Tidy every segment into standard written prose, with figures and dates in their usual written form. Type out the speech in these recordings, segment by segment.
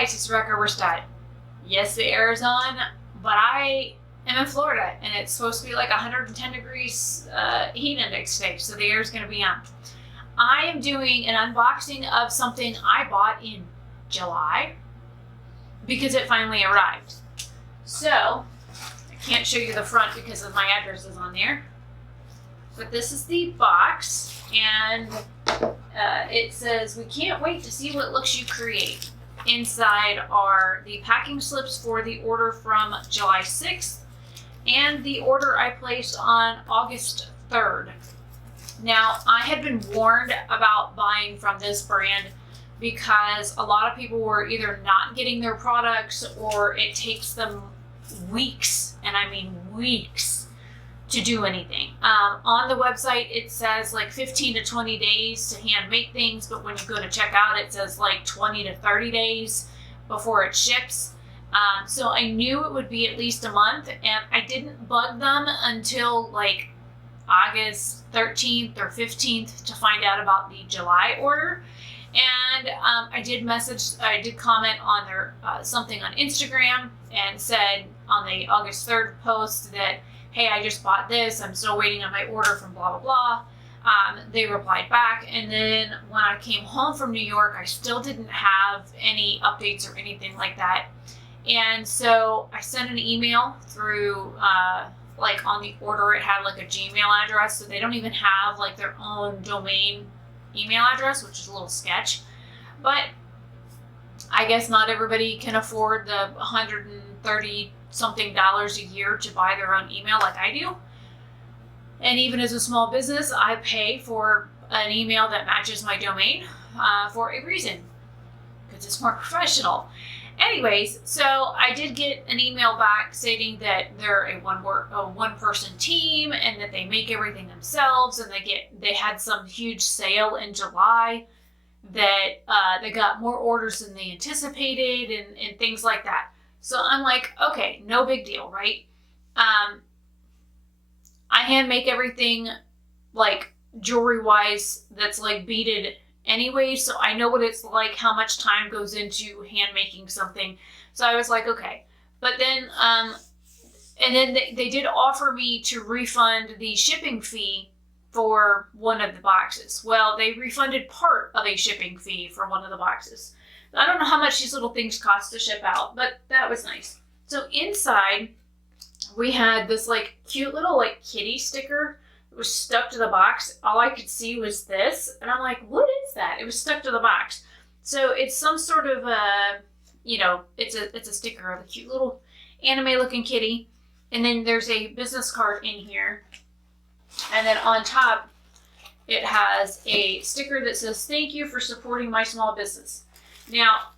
guys, it's Rebecca Oberstadt. Yes, the air is on, but I am in Florida and it's supposed to be like 110 degrees heat index today, so the air is going to be on. I am doing an unboxing of something I bought in July because it finally arrived. So, I can't show you the front because of my address is on there, but this is the box, and it says, "We can't wait to see what looks you create." Inside are the packing slips for the order from July 6th and the order I placed on August 3rd. Now, I had been warned about buying from this brand because a lot of people were either not getting their products or it takes them weeks, and I mean weeks, to do anything. On the website, it says like 15 to 20 days to hand make things, but when you go to check out, it says like 20 to 30 days before it ships. So I knew it would be at least a month, and I didn't bug them until like August 13th or 15th to find out about the July order. And I did comment on their something on Instagram and said on the August 3rd post that, "Hey, I just bought this. I'm still waiting on my order from blah, blah, blah." They replied back. And then when I came home from New York, I still didn't have any updates or anything like that. And so I sent an email through, like on the order, it had like a Gmail address. So they don't even have like their own domain email address, which is a little sketch. But I guess not everybody can afford the $130 something a year to buy their own email like I do. And even as a small business, I pay for an email that matches my domain for a reason, because it's more professional. Anyways, so I did get an email back stating that they're a one-person team and that they make everything themselves, and they had some huge sale in July that they got more orders than they anticipated and things like that. So I'm like, okay, no big deal, right? I hand make everything like jewelry-wise that's like beaded anyway, so I know what it's like, how much time goes into hand making something. So I was like, okay. But then, and then they did offer me to refund the shipping fee for one of the boxes. Well, they refunded part of a shipping fee for one of the boxes. I don't know how much these little things cost to ship out, but that was nice. So inside, we had this like cute little like kitty sticker that was stuck to the box. All I could see was this, and I'm like, what is that? It was stuck to the box. So it's some sort of it's a sticker of a cute little anime looking kitty. And then there's a business card in here. And then on top, it has a sticker that says, "Thank you for supporting my small business." Now,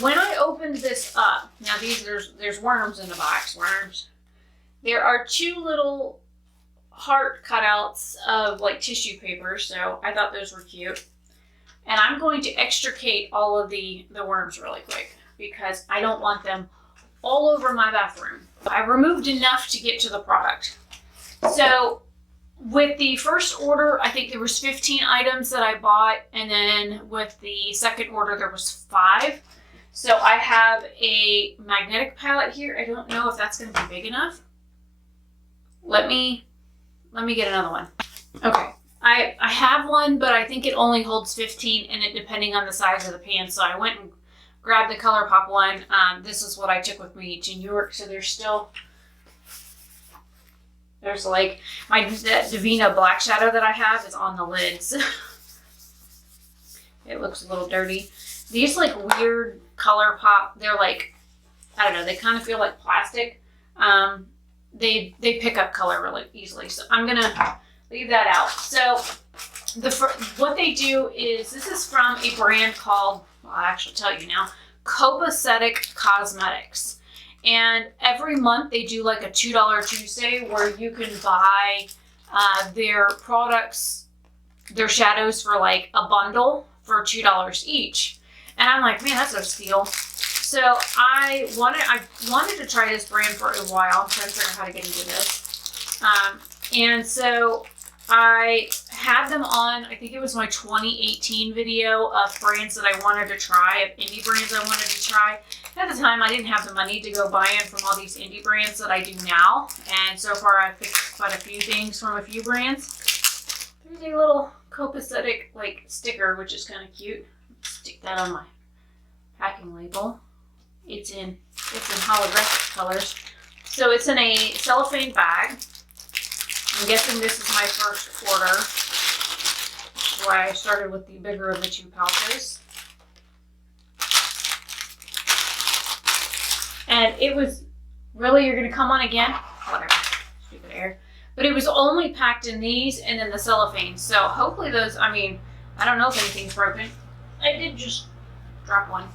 when I opened this up, now there's worms in the box, worms. There are two little heart cutouts of like tissue paper, so I thought those were cute. And I'm going to extricate all of the worms really quick because I don't want them all over my bathroom. I removed enough to get to the product. So with the first order, I think there was 15 items that I bought, and then with the second order, there was 5. So I have a magnetic palette here. I don't know if that's going to be big enough. Let me get another one. Okay, I have one, but I think it only holds 15 in it, depending on the size of the pan. So I went and grabbed the ColourPop one. This is what I took with me to New York. So there's like my Divina black shadow that I have is on the lids. It looks a little dirty. These like weird ColourPop, they're like, I don't know, they kind of feel like plastic. They pick up color really easily. So I'm gonna leave that out. So what they do is, this is from a brand called, I'll actually tell you now, Copacetic Cosmetics. And every month they do like a $2 Tuesday where you can buy their products, their shadows for like a bundle for $2 each. And I'm like, man, that's a steal. So I wanted to try this brand for a while. I'm trying to figure out how to get into this. And so I had them on, I think it was my 2018 video of brands that I wanted to try, of indie brands I wanted to try. At the time, I didn't have the money to go buy in from all these indie brands that I do now. And so far, I've picked quite a few things from a few brands. There's a little copacetic like sticker, which is kind of cute. Stick that on my packing label. It's in holographic colors. So it's in a cellophane bag. I'm guessing this is my first order. That's why I started with the bigger of the two pouches. And it was really, you're going to come on again? Whatever. Stupid air. But it was only packed in these and in the cellophane. So hopefully those, I mean, I don't know if anything's broken. I did just drop one.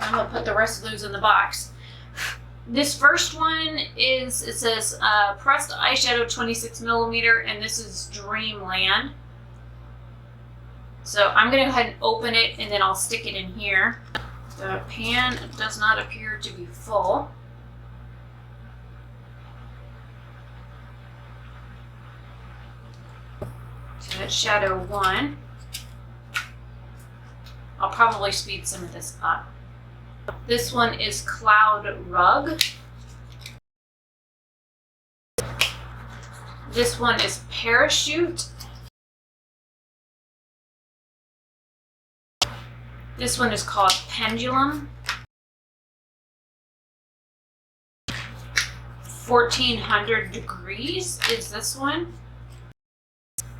I'm going to put the rest of those in the box. This first one is, it says pressed eyeshadow 26 millimeter, and this is Dreamland. So I'm going to go ahead and open it, and then I'll stick it in here. The pan does not appear to be full. So that's shadow 1. I'll probably speed some of this up. This one is Cloud Rug. This one is Parachute. This one is called Pendulum. 1400 Degrees is this one.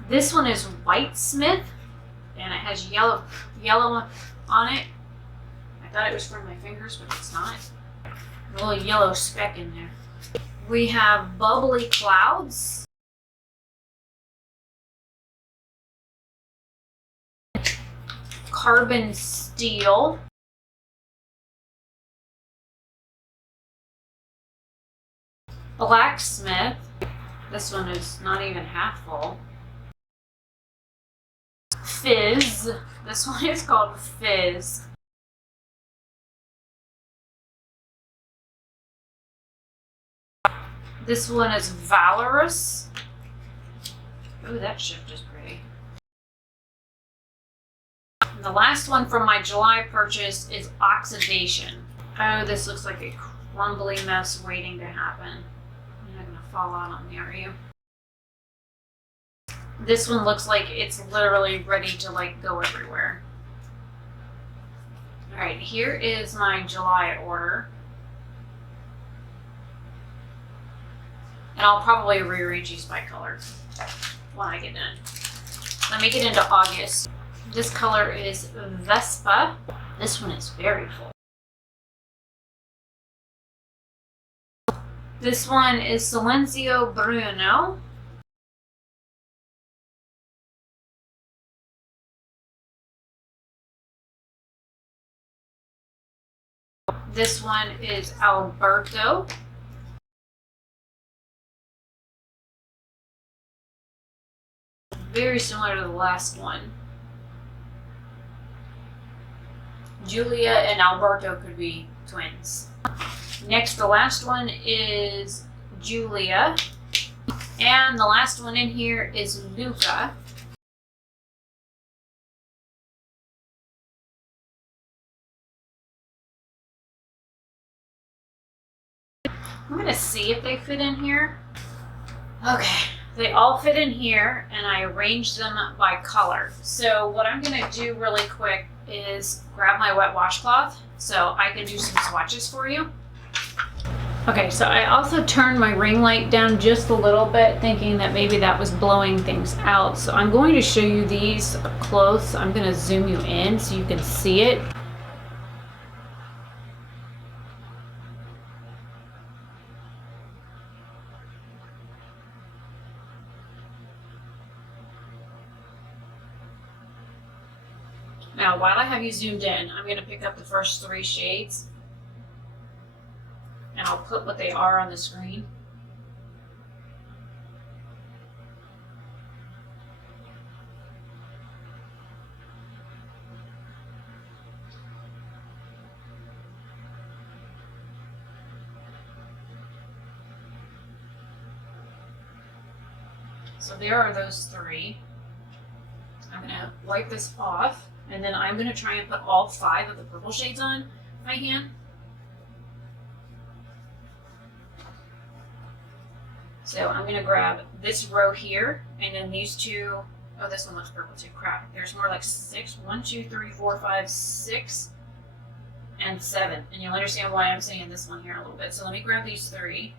This one is Whitesmith, and it has yellow on it. I thought it was from my fingers, but it's not. A little yellow speck in there. We have Bubbly Clouds. Carbon Steel. Blacksmith. This one is not even half full. Fizz. This one is called Fizz. This one is Valorous. Ooh, that shift is pretty. And the last one from my July purchase is Oxidation. Oh, this looks like a crumbly mess waiting to happen. You're not gonna fall out on me, are you? This one looks like it's literally ready to like go everywhere. All right, here is my July order. And I'll probably rearrange these by color when I get done. Let me get into August. This color is Vespa. This one is very full. This one is Silencio Bruno. This one is Alberto. Very similar to the last one. Julia and Alberto could be twins. Next, the last one is Julia. And the last one in here is Luca. I'm going to see if they fit in here. Okay, they all fit in here, and I arranged them by color. So what I'm going to do really quick is grab my wet washcloth so I can do some swatches for you. Okay, so I also turned my ring light down just a little bit, thinking that maybe that was blowing things out. So I'm going to show you these up close. I'm going to zoom you in so you can see it. Now, while I have you zoomed in, I'm going to pick up the first 3 shades, and I'll put what they are on the screen. So there are those 3. I'm gonna wipe this off, and then I'm gonna try and put all 5 of the purple shades on my hand. So I'm gonna grab this row here, and then these 2. Oh, this one looks purple too. Crap. There's more like 6. 1, 2, 3, 4, 5, 6, and 7. And you'll understand why I'm saying this one here in a little bit. So let me grab these 3.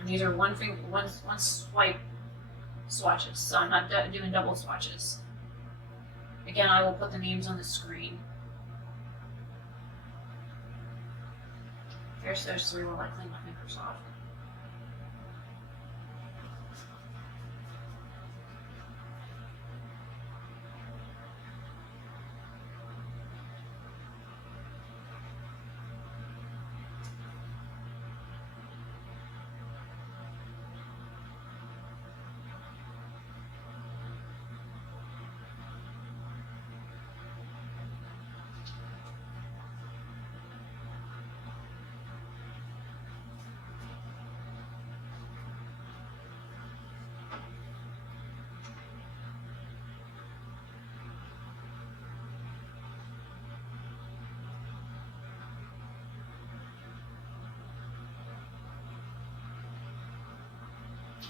And these are one swipe swatches, so I'm not doing double swatches. Again, I will put the names on the screen. There's those 3 while I clean my fingers off.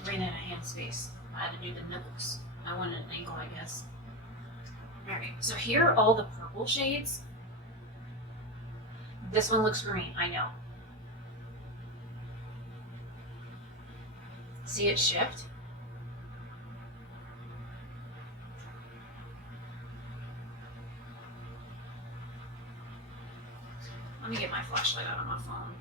Ran out of hand space. I had to do the nipples. I wanted an ankle, I guess. Alright, so here are all the purple shades. This one looks green, I know. See it shift? Let me get my flashlight out on my phone.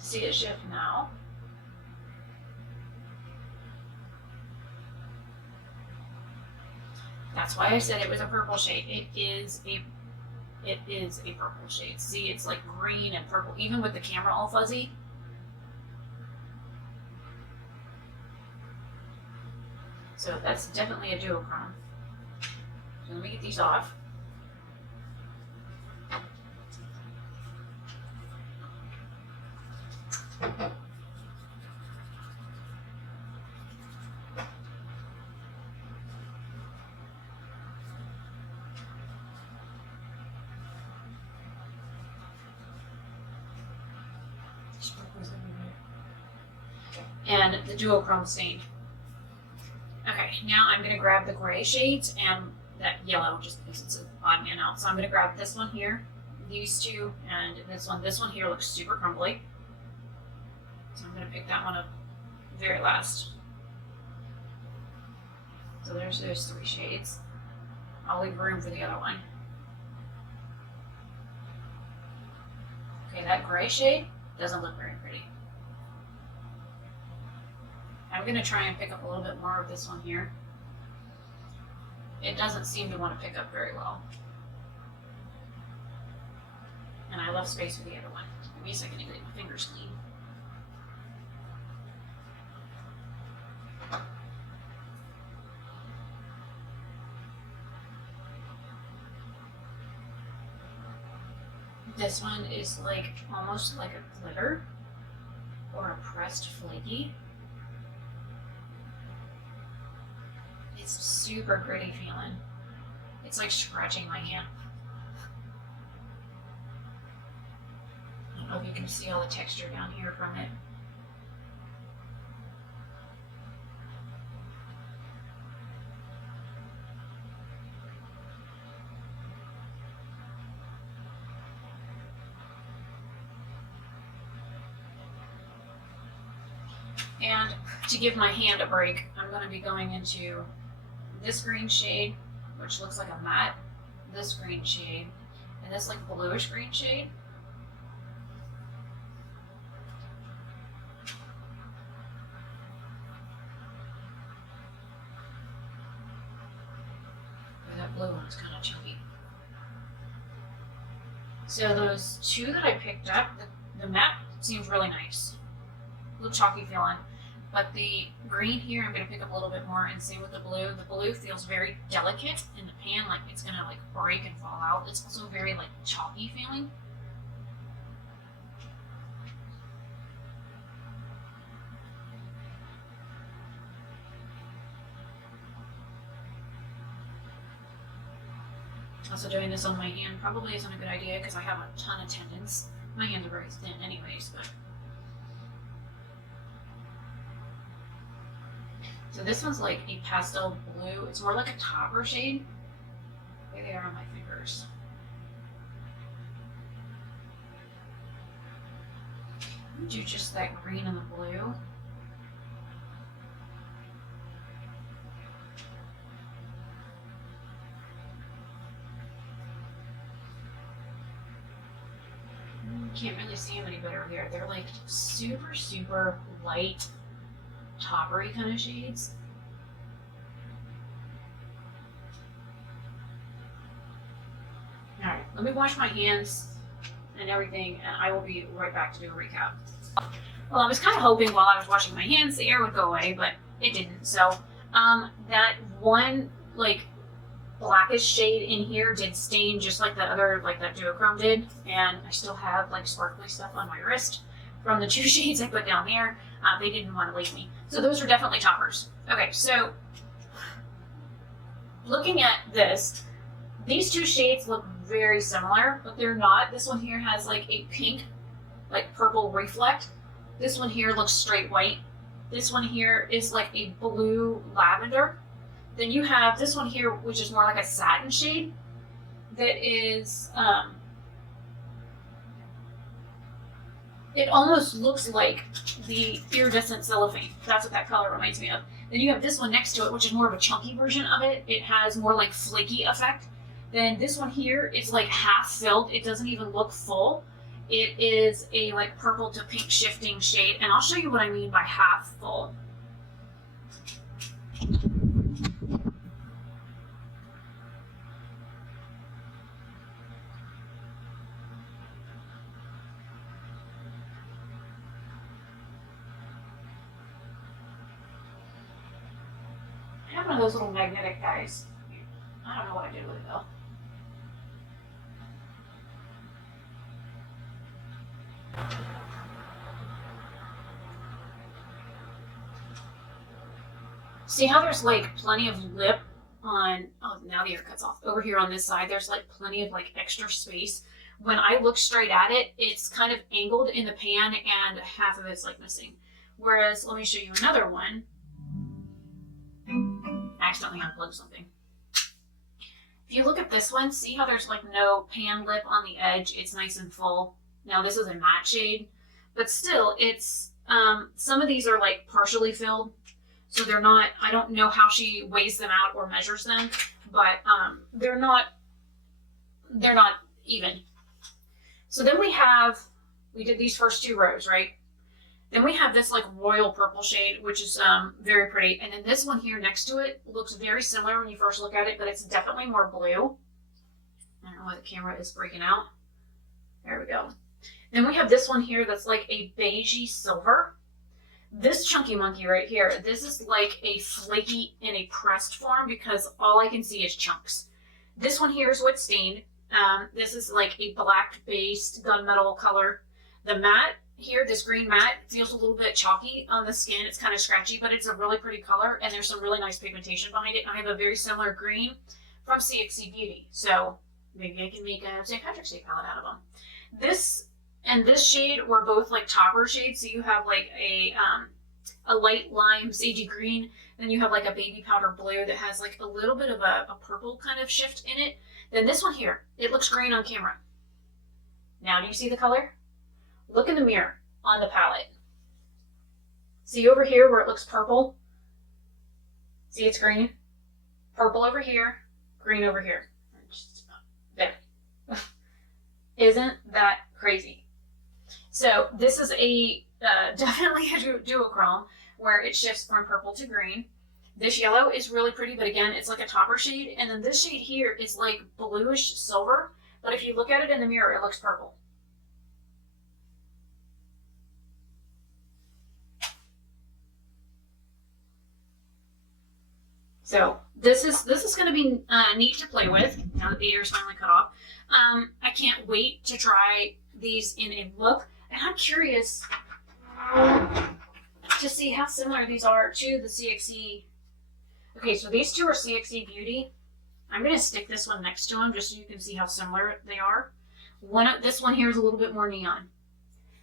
See it shift now? That's why I said it was a purple shade. It is a purple shade. See, it's like green and purple, even with the camera all fuzzy. So that's definitely a duochrome. So let me get these off. And the duochrome stained. Okay, now I'm going to grab the gray shades and that yellow just because it's an odd man out. So I'm going to grab this one here, these 2, and this one. This one here looks super crumbly. So I'm going to pick that one up very last. So there's those 3 shades. I'll leave room for the other one. Okay, that gray shade doesn't look very pretty. I'm going to try and pick up a little bit more of this one here. It doesn't seem to want to pick up very well. And I left space for the other one. Give me a second to get my fingers clean. This one is like almost like a glitter or a pressed flaky. It's super gritty feeling. It's like scratching my hand. I don't know if you can see all the texture down here from it. And to give my hand a break, I'm going to be going into this green shade, which looks like a matte, this green shade, and this like bluish green shade. That blue one is kind of chunky. So those 2 that I picked up, the matte seems really nice. A little chalky feeling. But the green here, I'm going to pick up a little bit more, and same with the blue. The blue feels very delicate in the pan, like it's going to like break and fall out. It's also very like chalky feeling. Also, doing this on my hand probably isn't a good idea because I have a ton of tendons. My hands are very thin anyways, but. So this one's like a pastel blue. It's more like a topper shade. There they are on my fingers. Do just that green and the blue. Can't really see them any better here. They're like super, super light, toppery kind of shades. All right, let me wash my hands and everything, and I will be right back to do a recap. Well, I was kind of hoping while I was washing my hands the air would go away, but it didn't. So that one like blackish shade in here did stain just like the other, like that duochrome did, and I still have like sparkly stuff on my wrist from the two shades I put down there. They didn't want to leave me, so those are definitely toppers. Okay, so looking at this, these two shades look very similar, but they're not. This one here has like a pink, like purple reflect. This one here looks straight white. This one here is like a blue lavender. Then you have this one here, which is more like a satin shade that is, it almost looks like the iridescent cellophane. That's what that color reminds me of. Then you have this one next to it, which is more of a chunky version of it. It has more like flaky effect. Then this one here is like half filled. It doesn't even look full. It is a like purple to pink shifting shade. And I'll show you what I mean by half full. I have one of those little magnetic guys. I don't know what I did with it though. See how there's like plenty of lip on, oh, now the air cuts off. Over here on this side, there's like plenty of like extra space. When I look straight at it, it's kind of angled in the pan and half of it's like missing. Whereas, let me show you another one. I accidentally unplugged something. If you look at this one, see how there's like no pan lip on the edge? It's nice and full. Now this is a matte shade, but still it's, some of these are like partially filled. So they're not, I don't know how she weighs them out or measures them, but they're not even. So then we did these first two rows, right? Then we have this like royal purple shade, which is very pretty. And then this one here next to it looks very similar when you first look at it, but it's definitely more blue. I don't know why the camera is breaking out. There we go. Then we have this one here that's like a beigey silver. This chunky monkey right here, this is like a flaky in a pressed form because all I can see is chunks. This one here is what's stained. This is like a black based gunmetal color. The matte here, this green matte, feels a little bit chalky on the skin. It's kind of scratchy, but it's a really pretty color and there's some really nice pigmentation behind it. I have a very similar green from CXC Beauty, so maybe I can make a St. Patrick's Day palette out of them. This and this shade were both like topper shades. So you have like a light lime sagey green, then you have like a baby powder blue that has like a little bit of a purple kind of shift in it. Then this one here, it looks green on camera. Now do you see the color? Look in the mirror on the palette. See over here where it looks purple? See it's green? Purple over here, green over here. There. Isn't that crazy? So this is a definitely a duochrome where it shifts from purple to green. This yellow is really pretty, but again, it's like a topper shade. And then this shade here is like bluish silver, but if you look at it in the mirror, it looks purple. So this is going to be neat to play with now that the ear is finally cut off. I can't wait to try these in a look, and I'm curious to see how similar these are to the CXE. Okay, so these two are CXE Beauty. I'm going to stick this one next to them just so you can see how similar they are. This one here is a little bit more neon.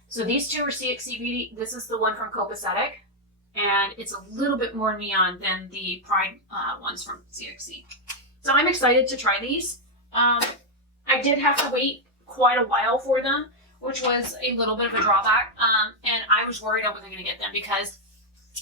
So these two are CXE Beauty. This is the one from Copacetic, and it's a little bit more neon than the Pride ones from CXE. So I'm excited to try these. I did have to wait quite a while for them, which was a little bit of a drawback, and I was worried I wasn't going to get them because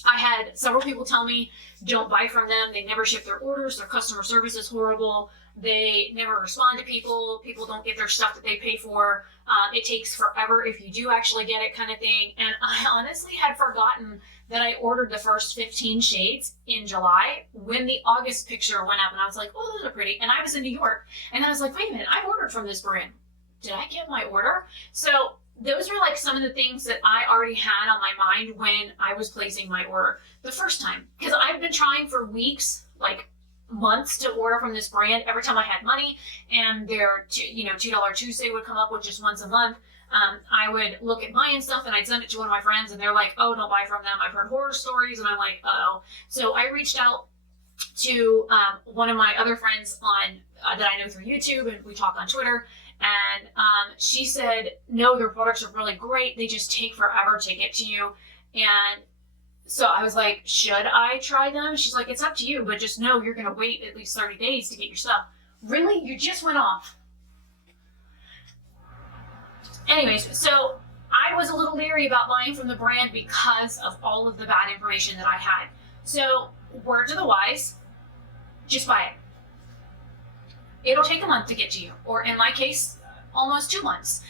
I had several people tell me, don't buy from them. They never ship their orders. Their customer service is horrible. They never respond to people. People don't get their stuff that they pay for. It takes forever if you do actually get it, kind of thing. And I honestly had forgotten that I ordered the first 15 shades in July when the August picture went up. And I was like, oh, those are pretty. And I was in New York. And I was like, wait a minute, I ordered from this brand. Did I get my order? So those are like some of the things that I already had on my mind when I was placing my order the first time. Because I've been trying for weeks, like months, to order from this brand every time I had money, and their $2 Tuesday would come up, which is once a month. I would look at buying stuff and I'd send it to one of my friends and they're like, oh, don't buy from them. I've heard horror stories. And I'm like, uh-oh. So I reached out to one of my other friends on that I know through YouTube, and we talk on Twitter. And she said, no, their products are really great. They just take forever to get to you. And so I was like, should I try them? She's like, it's up to you, but just know you're going to wait at least 30 days to get your stuff. Really? You just went off. Anyways, so I was a little leery about buying from the brand because of all of the bad information that I had. So word to the wise, just buy it. It'll take a month to get to you, or in my case, almost 2 months.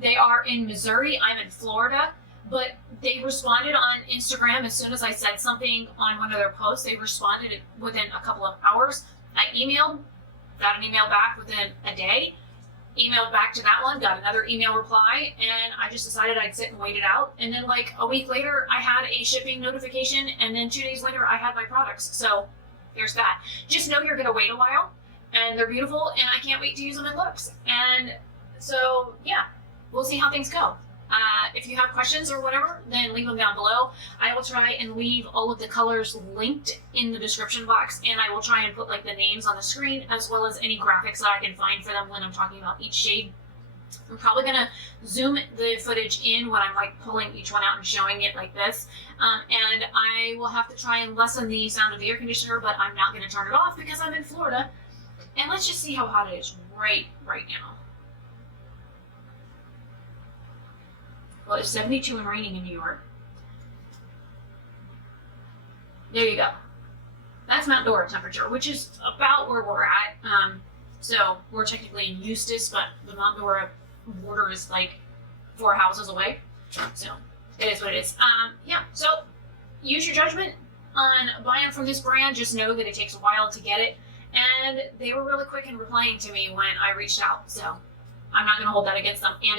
They are in Missouri. I'm in Florida, but they responded on Instagram as soon as I said something on one of their posts. They responded within a couple of hours. I emailed, got an email back within a day, emailed back to that one, got another email reply, and I just decided I'd sit and wait it out. And then like a week later, I had a shipping notification, and then 2 days later, I had my products. So there's that. Just know you're going to wait a while. And they're beautiful, and I can't wait to use them in looks. And so, yeah, we'll see how things go. If you have questions or whatever, then leave them down below. I will try and leave all of the colors linked in the description box, and I will try and put like the names on the screen as well as any graphics that I can find for them when I'm talking about each shade. I'm probably going to zoom the footage in when I'm like pulling each one out and showing it like this. And I will have to try and lessen the sound of the air conditioner, but I'm not going to turn it off because I'm in Florida. And let's just see how hot it is right now. Well, it's 72 and raining in New York. There you go. That's Mount Dora temperature, which is about where we're at. So we're technically in Eustis, but the Mount Dora border is like 4 houses away. So it is what it is. Yeah, so use your judgment on buying from this brand. Just know that it takes a while to get it. And they were really quick in replying to me when I reached out. So I'm not going to hold that against them. And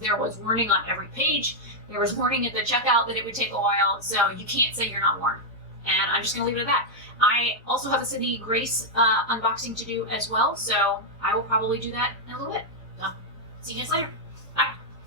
there was warning on every page. There was warning at the checkout that it would take a while. So you can't say you're not warned. And I'm just going to leave it at that. I also have a Sydney Grace unboxing to do as well. So I will probably do that in a little bit. So see you guys later.